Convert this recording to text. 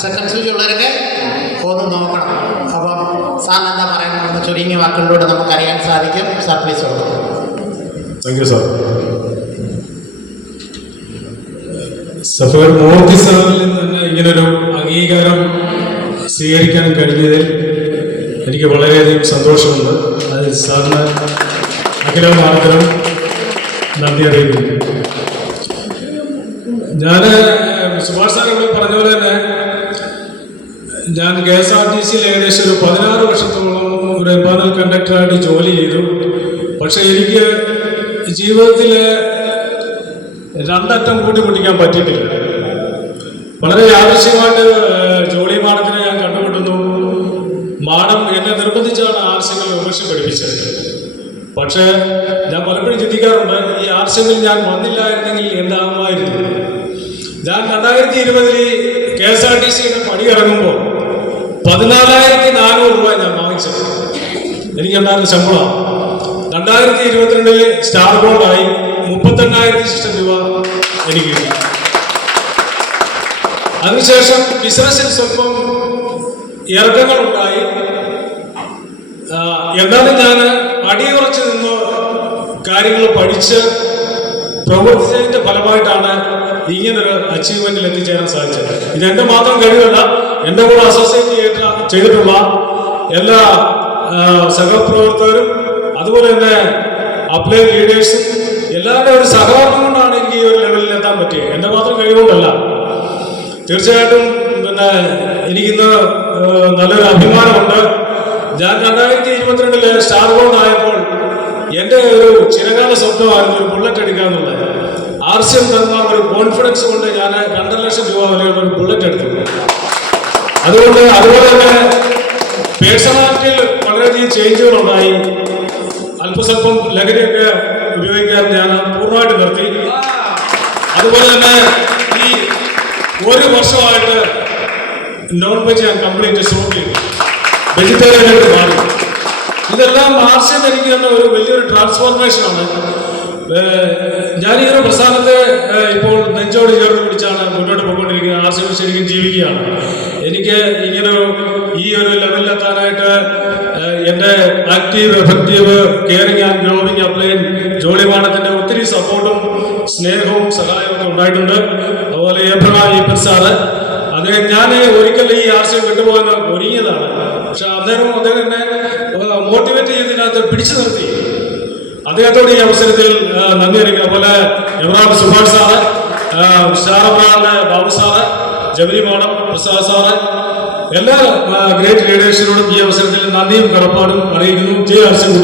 സെക്കൻഡ്സിലുള്ളവരൊക്കെ ഒന്ന് നോക്കണം. അപ്പം സാറിന് എന്താ പറയണമെന്ന് ചുരുങ്ങിയ വാക്കുകളിലൂടെ നമുക്കറിയാൻ സാധിക്കും. സാർ പ്ലീസ് കൊടുക്കും. Thank you sir. Safar Murthy സാറിൽ നിന്ന് തന്നെ ഇങ്ങനൊരു അംഗീകാരം സ്വീകരിക്കാൻ കഴിഞ്ഞതിൽ എനിക്ക് വളരെയധികം സന്തോഷമുണ്ട്. അത് സാറിന് അഖിലമാർക്കും നന്ദി അറിയിക്കുന്നു. ഞാൻ സുഭാഷ് സാർ ഇവിടെ പറഞ്ഞ പോലെ തന്നെ ഞാൻ KSRTC ഏകദേശം ഒരു 16 വർഷത്തോളം ഒരു പാനൽ കണ്ടക്ടറായിട്ട് ജോലി ചെയ്തു. പക്ഷെ എനിക്ക് ജീവിതത്തിൽ രണ്ടറ്റം കൂട്ടിമുട്ടിക്കാൻ പറ്റിയിട്ടില്ല. വളരെ യാദൃശ്യമായിട്ട് ജോലി മാഡത്തിനെ ഞാൻ കണ്ടുമുട്ടുന്നു. മാഡം എന്നെ നിർബന്ധിച്ചാണ് ആർസികൾ വിമർശനം പഠിപ്പിച്ചത്. പക്ഷേ ഞാൻ പലപ്പോഴും ചിന്തിക്കാറുണ്ട്, ഈ ആർസികളിൽ ഞാൻ വന്നില്ലായിരുന്നെങ്കിൽ എന്താകുമായിരുന്നു. ഞാൻ 2020 KSRTCയുടെ പണി ഇറങ്ങുമ്പോൾ 14,400 രൂപ ഞാൻ വാങ്ങിച്ചത്. എനിക്കുണ്ടായിരുന്ന ശമ്പളം 2022 സ്റ്റാർ ഗോൾഡായി 38,000 രൂപ എനിക്ക് കിട്ടി. അതിനുശേഷം ബിസിനസ്സിൽ സ്വല്പം ഇറക്കങ്ങളുണ്ടായി. എന്നാലും ഞാൻ അടിയുറച്ച് നിന്ന് കാര്യങ്ങൾ പഠിച്ച് പ്രവർത്തിച്ചതിന്റെ ഫലമായിട്ടാണ് ഇങ്ങനൊരു അച്ചീവ്മെന്റിൽ എത്തിച്ചേരാൻ സാധിച്ചത്. ഇതെന്റെ മാത്രം കഴിവല്ല, എന്റെ കൂടെ അസോസിയേറ്റ് ചെയ്തിട്ടുള്ള എല്ലാ സഹപ്രവർത്തകരും അതുപോലെ തന്നെ അപ്ലൈ ലീഡേഴ്സും എല്ലാവരുടെ ഒരു സഹകരണം കൊണ്ടാണ് എനിക്ക് ഈ ഒരു ലെവലിൽ എത്താൻ പറ്റിയത്. എന്റെ മാത്രം കഴിവുകൊണ്ടല്ല. തീർച്ചയായിട്ടും പിന്നെ എനിക്കിന്ന് നല്ലൊരു അഭിമാനമുണ്ട്. ഞാൻ 2022 സ്റ്റാർ ഗോൾഡ് ആയപ്പോൾ എൻ്റെ ഒരു ചിരകാല സ്വപ്നമായിരുന്നു ഒരു ബുള്ളറ്റ് എടുക്കുക എന്നുള്ളത്. RCM തന്ന ഒരു കോൺഫിഡൻസ് കൊണ്ട് ഞാൻ 2.5 ലക്ഷം രൂപ വിലയുള്ള ഒരു ബുള്ളറ്റ് എടുത്തു. അതുപോലെ തന്നെ പേഴ്സണാലിറ്റിയിൽ വളരെയധികം ചേഞ്ചുകളുണ്ടായി. അല്പസ്വല്പം ലഹരിയൊക്കെ ഉപയോഗിക്കാൻ ഞാൻ പൂർണ്ണമായിട്ട് നിർത്തി. അതുപോലെ തന്നെ ഈ 1 വർഷമായിട്ട് നോൺ വെജ് ഞാൻ കംപ്ലീറ്റ് സ്റ്റോപ്പ് ചെയ്തു, വെജിറ്റേറിയനായിട്ട് മാറി. ഇതെല്ലാം RCM എനിക്ക് തന്നെ ഒരു വലിയൊരു ട്രാൻസ്ഫോർമേഷനാണ്. ഞാൻ ഈ ഒരു പ്രസ്ഥാനത്തെ ഇപ്പോൾ നെഞ്ചോട് ചേർത്ത് പിടിച്ചാണ് മുന്നോട്ട് പോയിക്കൊണ്ടിരിക്കുന്നത്. RCM ശരിക്കും ജീവിക്കുകയാണ്. എനിക്ക് ഇങ്ങനെ ഈ ഒരു ലെവലിലെത്താനായിട്ട് എൻ്റെ active, effective, caring and growing upline Jolly മാഡത്തിൻ്റെ ഒത്തിരി സപ്പോർട്ടും സ്നേഹവും സഹായവും ഒക്കെ ഉണ്ടായിട്ടുണ്ട്. അതുപോലെ ഏപ്രിൽ സാറ്, അദ്ദേഹം ഞാൻ ഒരിക്കൽ ഈ RCM വിട്ടുപോകാൻ ഒരുങ്ങിയതാണ്. പക്ഷെ അദ്ദേഹം എന്നെ മോട്ടിവേറ്റ് ചെയ്തതിനകത്ത് പിടിച്ചു നിർത്തി. അദ്ദേഹത്തോട് ഈ അവസരത്തിൽ നന്ദി അറിയിക്കുക. അതുപോലെ എബ്രഹാം സുഭാഷ് സാറ്, ഷാറബ്രാന്റെ Babu sir, Jabari madam, Prasad sir, എല്ലാ ഗ്രേറ്റ് ലീഡേഴ്സിനോടും ഈ അവസരത്തിൽ നന്ദിയും കടപ്പാടും അറിയിക്കുന്നു. ജയ് RCM.